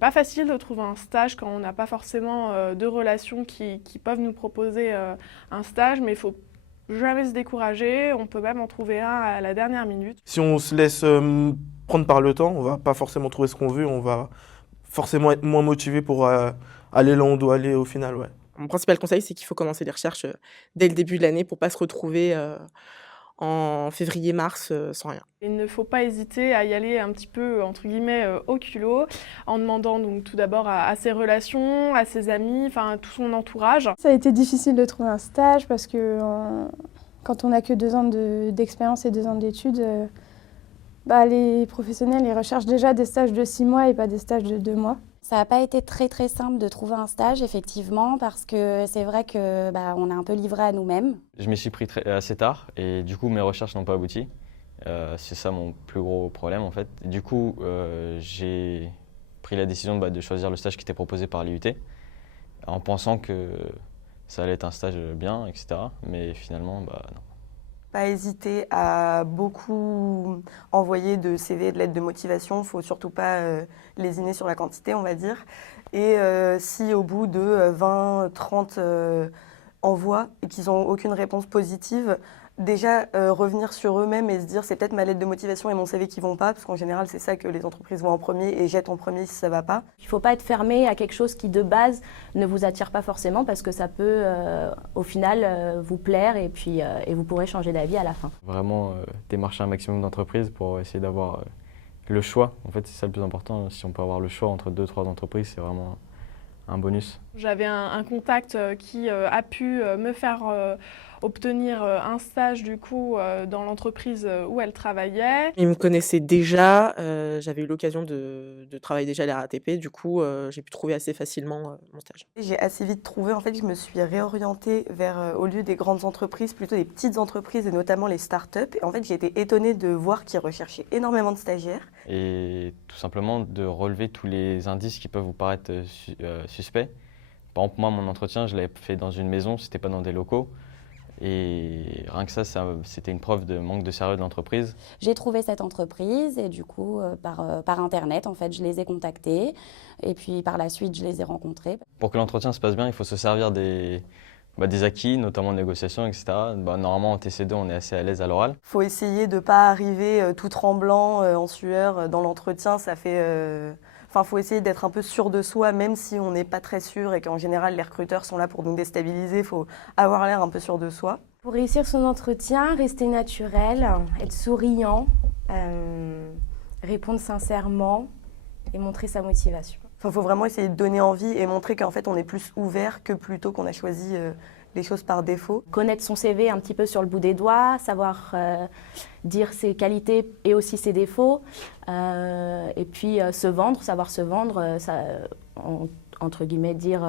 pas facile de trouver un stage quand on n'a pas forcément de relations qui peuvent nous proposer un stage, mais il faut jamais se décourager, on peut même en trouver un à la dernière minute. Si on se laisse prendre par le temps, on va pas forcément trouver ce qu'on veut, on va forcément être moins motivé pour aller là où on doit aller au final. Ouais. Mon principal conseil, c'est qu'il faut commencer les recherches dès le début de l'année pour pas se retrouver en février-mars sans rien. Il ne faut pas hésiter à y aller un petit peu, entre guillemets, au culot, en demandant donc tout d'abord à ses relations, à ses amis, enfin à tout son entourage. Ça a été difficile de trouver un stage parce que quand on n'a que 2 ans d'expérience et 2 ans d'études, les professionnels ils recherchent déjà des stages de 6 mois et pas des stages de 2 mois. Ça n'a pas été très simple de trouver un stage, effectivement, parce que c'est vrai que on est un peu livré à nous-mêmes. Je m'y suis pris assez tard et du coup mes recherches n'ont pas abouti. C'est ça mon plus gros problème en fait. Du coup j'ai pris la décision de choisir le stage qui était proposé par l'IUT en pensant que ça allait être un stage bien, etc. Mais finalement, non. Pas hésiter à beaucoup envoyer de CV et de lettres de motivation. Il ne faut surtout pas lésiner sur la quantité, on va dire. Et si au bout de 20, 30 envois et qu'ils n'ont aucune réponse positive, déjà revenir sur eux-mêmes et se dire c'est peut-être ma lettre de motivation et mon CV qui ne vont pas, parce qu'en général c'est ça que les entreprises voient en premier et jettent en premier si ça ne va pas. Il ne faut pas être fermé à quelque chose qui de base ne vous attire pas forcément parce que ça peut au final vous plaire et vous pourrez changer d'avis à la fin. Vraiment démarcher un maximum d'entreprises pour essayer d'avoir le choix. En fait c'est ça le plus important, si on peut avoir le choix entre 2-3 entreprises, c'est vraiment un bonus. J'avais un contact qui a pu me faire obtenir un stage du coup dans l'entreprise où elle travaillait. Ils me connaissaient déjà, j'avais eu l'occasion de travailler déjà à la RATP, du coup j'ai pu trouver assez facilement mon stage. J'ai assez vite trouvé, en fait je me suis réorientée vers, au lieu des grandes entreprises, plutôt des petites entreprises et notamment les startups. Et en fait j'ai été étonnée de voir qu'ils recherchaient énormément de stagiaires. Et tout simplement de relever tous les indices qui peuvent vous paraître suspects. Par exemple, moi, mon entretien, je l'avais fait dans une maison, c'était pas dans des locaux. Et rien que ça, c'était une preuve de manque de sérieux de l'entreprise. J'ai trouvé cette entreprise et du coup, par Internet, en fait, je les ai contactés. Et puis, par la suite, je les ai rencontrés. Pour que l'entretien se passe bien, il faut se servir des acquis, notamment de négociation, etc. Normalement, en TC2, on est assez à l'aise à l'oral. Il faut essayer de ne pas arriver tout tremblant, en sueur, dans l'entretien. Ça fait... Enfin, il faut essayer d'être un peu sûr de soi, même si on n'est pas très sûr et qu'en général, les recruteurs sont là pour nous déstabiliser. Il faut avoir l'air un peu sûr de soi. Pour réussir son entretien, rester naturel, être souriant, répondre sincèrement et montrer sa motivation. Il faut vraiment essayer de donner envie et montrer qu'en fait, on est plus ouvert que plutôt qu'on a choisi les choses par défaut. Connaître son CV un petit peu sur le bout des doigts, savoir dire ses qualités et aussi ses défauts, et puis savoir se vendre, entre guillemets, dire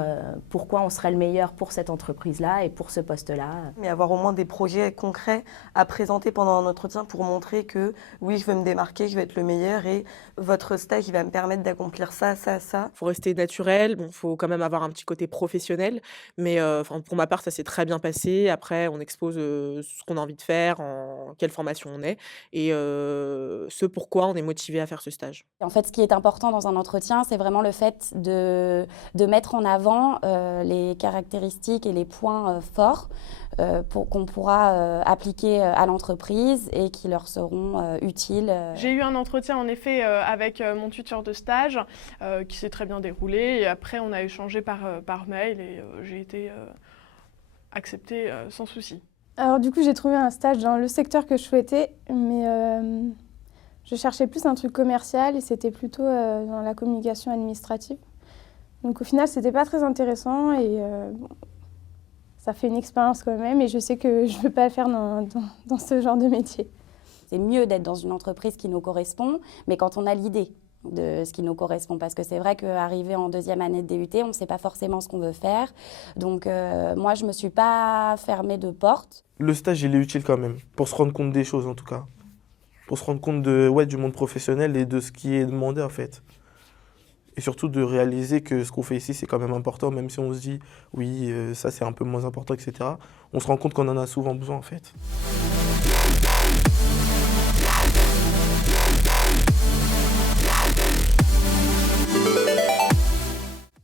pourquoi on serait le meilleur pour cette entreprise-là et pour ce poste-là. Mais avoir au moins des projets concrets à présenter pendant un entretien pour montrer que oui, je veux me démarquer, je veux être le meilleur et votre stage, il va me permettre d'accomplir ça, ça, ça. Il faut rester naturel, il faut quand même avoir un petit côté professionnel, mais pour ma part, ça s'est très bien passé. Après, on expose ce qu'on a envie de faire, en quelle formation on est et ce pourquoi on est motivé à faire ce stage. En fait, ce qui est important dans un entretien, c'est vraiment le fait de mettre en avant les caractéristiques et les points forts qu'on pourra appliquer à l'entreprise et qui leur seront utiles. J'ai eu un entretien en effet avec mon tuteur de stage qui s'est très bien déroulé et après on a échangé par mail et j'ai été acceptée sans souci. Alors du coup j'ai trouvé un stage dans le secteur que je souhaitais, mais je cherchais plus un truc commercial et c'était plutôt dans la communication administrative. Donc au final, c'était pas très intéressant et ça fait une expérience quand même et je sais que je ne veux pas le faire dans ce genre de métier. C'est mieux d'être dans une entreprise qui nous correspond, mais quand on a l'idée de ce qui nous correspond, parce que c'est vrai qu'arriver en 2e année de DUT, on ne sait pas forcément ce qu'on veut faire. Donc moi, je ne me suis pas fermée de porte. Le stage, il est utile quand même, pour se rendre compte des choses en tout cas. Pour se rendre compte du monde professionnel et de ce qui est demandé en fait. Et surtout de réaliser que ce qu'on fait ici, c'est quand même important, même si on se dit « oui, ça c'est un peu moins important, etc. » On se rend compte qu'on en a souvent besoin en fait.